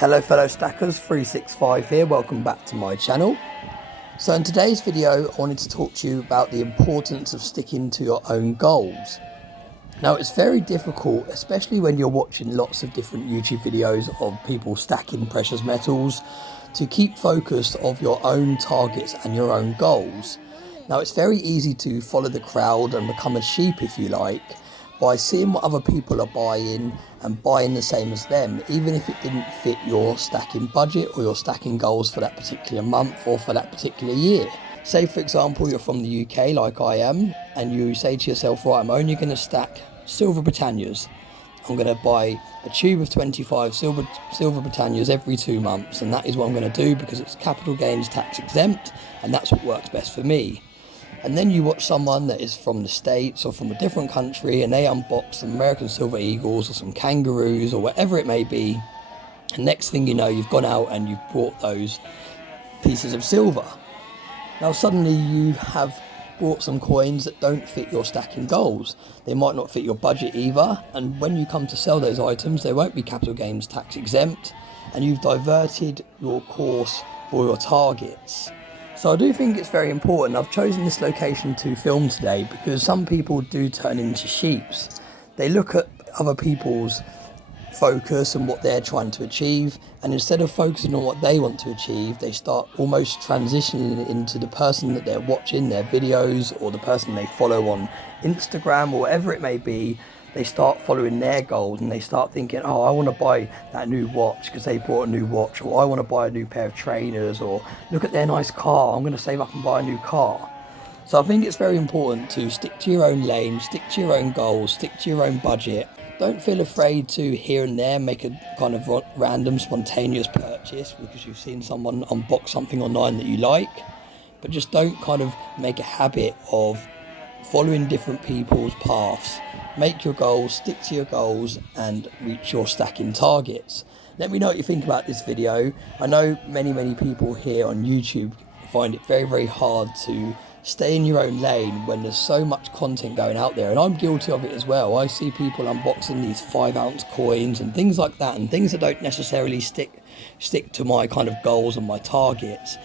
Hello fellow stackers, 365 here, welcome back to my channel. So in today's video I wanted to talk to you about the importance of sticking to your own goals. Now it's very difficult, especially when you're watching lots of different YouTube videos of people stacking precious metals, to keep focused of your own targets and your own goals. Now it's very easy to follow the crowd and become a sheep, if you like, by seeing what other people are buying and buying the same as them, even if it didn't fit your stacking budget or your stacking goals for that particular month or for that particular year. Say for example you're from the UK like I am, and you say to yourself, right, I'm only going to stack Silver Britannias. I'm going to buy a tube of 25 Silver Britannias every 2 months, and that is what I'm going to do because it's capital gains tax exempt and that's what works best for me. And then you watch someone that is from the States or from a different country and they unbox some American Silver Eagles or some kangaroos or whatever it may be, and next thing you know you've gone out and you've bought those pieces of silver. Now suddenly you have bought some coins that don't fit your stacking goals. They might not fit your budget either, and when you come to sell those items they won't be capital gains tax exempt, and you've diverted your course for your targets. So I do think it's very important. I've chosen this location to film today because some people do turn into sheeps. They look at other people's focus and what they're trying to achieve, and instead of focusing on what they want to achieve, they start almost transitioning into the person that they're watching their videos or the person they follow on Instagram or whatever it may be. They start following their goals and they start thinking, oh, I want to buy that new watch because they bought a new watch, or I want to buy a new pair of trainers, or look at their nice car, I'm going to save up and buy a new car. So I think it's very important to stick to your own lane, stick to your own goals, stick to your own budget. Don't feel afraid to here and there make a kind of random spontaneous purchase because you've seen someone unbox something online that you like, but just don't kind of make a habit of following different people's paths. Make your goals, stick to your goals, and reach your stacking targets. Let me know what you think about this video. I know many people here on YouTube find it very hard to stay in your own lane when there's so much content going out there, and I'm guilty of it as well. I see people unboxing these 5-ounce coins and things like that, and things that don't necessarily stick to my kind of goals and my targets,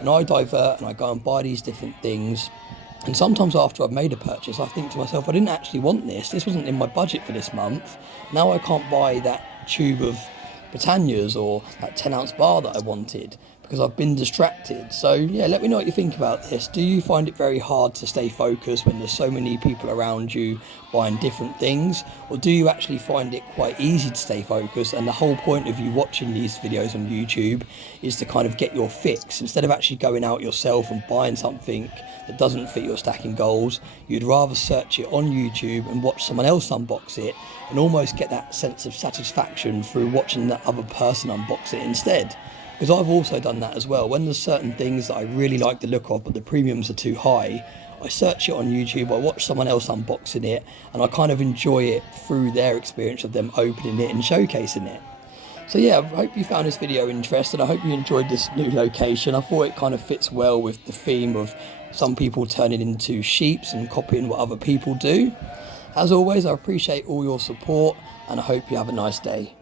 and I divert and I go and buy these different things. And sometimes after I've made a purchase, I think to myself, I didn't actually want this. This wasn't in my budget for this month. Now I can't buy that tube of Britannias or that 10-ounce bar that I wanted because I've been distracted. So yeah, let me know what you think about this. Do you find it very hard to stay focused when there's so many people around you buying different things? Or do you actually find it quite easy to stay focused, and the whole point of you watching these videos on YouTube is to kind of get your fix? Instead of actually going out yourself and buying something that doesn't fit your stacking goals, you'd rather search it on YouTube and watch someone else unbox it and almost get that sense of satisfaction through watching that other person unbox it instead. Because I've also done that as well. When there's certain things that I really like the look of but the premiums are too high, I search it on YouTube, I watch someone else unboxing it, and I kind of enjoy it through their experience of them opening it and showcasing it. So yeah, I hope you found this video interesting. I hope you enjoyed this new location. I thought it kind of fits well with the theme of some people turning into sheeps and copying what other people do. As always, I appreciate all your support and I hope you have a nice day.